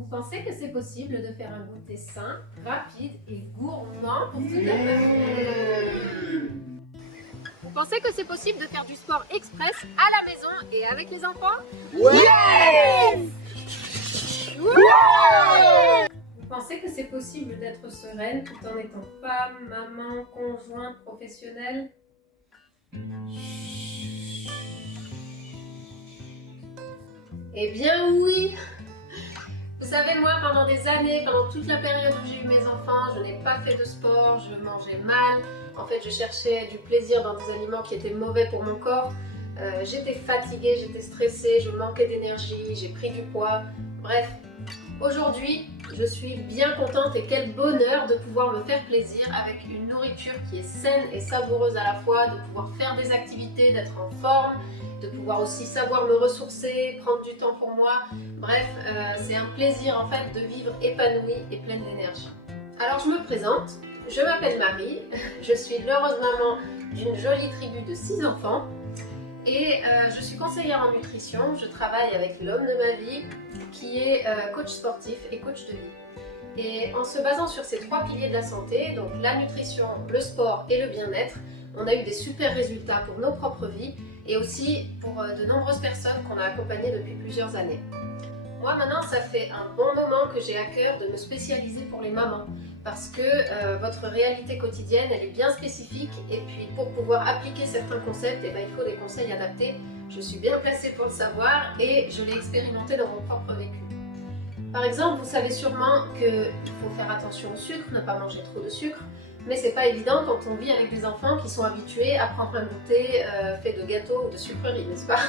Vous pensez que c'est possible de faire un goûter sain, rapide et gourmand pour toute la famille? Vous pensez que c'est possible de faire du sport express à la maison et avec les enfants? Yes! Vous pensez que c'est possible d'être sereine tout en étant femme, maman, conjointe, professionnelle? Eh bien oui! Vous savez, moi, pendant des années, pendant toute la période où j'ai eu mes enfants, je n'ai pas fait de sport, je mangeais mal. En fait, je cherchais du plaisir dans des aliments qui étaient mauvais pour mon corps. J'étais fatiguée, j'étais stressée, je manquais d'énergie, j'ai pris du poids. Bref, aujourd'hui, je suis bien contente et quel bonheur de pouvoir me faire plaisir avec une nourriture qui est saine et savoureuse à la fois, de pouvoir faire des activités, d'être en forme, de pouvoir aussi savoir me ressourcer, prendre du temps pour moi. Bref, c'est un plaisir en fait de vivre épanouie et pleine d'énergie. Alors je me présente, je m'appelle Marie, je suis l'heureuse maman d'une jolie tribu de 6 enfants et je suis conseillère en nutrition. Je travaille avec l'homme de ma vie qui est coach sportif et coach de vie. Et en se basant sur ces 3 piliers de la santé, donc la nutrition, le sport et le bien-être, on a eu des super résultats pour nos propres vies et aussi pour de nombreuses personnes qu'on a accompagnées depuis plusieurs années. Moi maintenant, ça fait un bon moment que j'ai à cœur de me spécialiser pour les mamans parce que votre réalité quotidienne, elle est bien spécifique et puis pour pouvoir appliquer certains concepts, il faut des conseils adaptés. Je suis bien placée pour le savoir et je l'ai expérimenté dans mon propre vécu. Par exemple, vous savez sûrement qu'il faut faire attention au sucre, ne pas manger trop de sucre, mais c'est pas évident quand on vit avec des enfants qui sont habitués à prendre un goûter fait de gâteaux ou de sucreries, n'est-ce pas?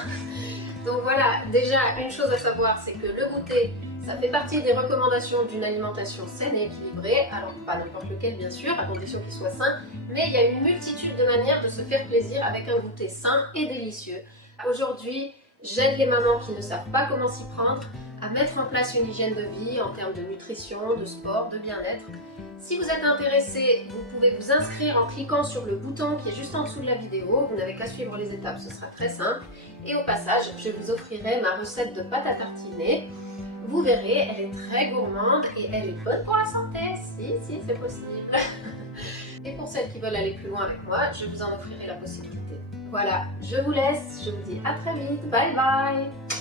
Donc voilà, déjà une chose à savoir, c'est que le goûter, ça fait partie des recommandations d'une alimentation saine et équilibrée, alors pas n'importe lequel bien sûr, à condition qu'il soit sain, mais il y a une multitude de manières de se faire plaisir avec un goûter sain et délicieux. Aujourd'hui, j'aide les mamans qui ne savent pas comment s'y prendre à mettre en place une hygiène de vie en termes de nutrition, de sport, de bien-être. Si vous êtes intéressé, vous pouvez vous inscrire en cliquant sur le bouton qui est juste en dessous de la vidéo. Vous n'avez qu'à suivre les étapes, ce sera très simple. Et au passage, je vous offrirai ma recette de pâte à tartiner. Vous verrez, elle est très gourmande et elle est bonne pour la santé. Si, c'est possible. Et pour celles qui veulent aller plus loin avec moi, je vous en offrirai la possibilité. Voilà, je vous laisse, je vous dis à très vite. Bye bye!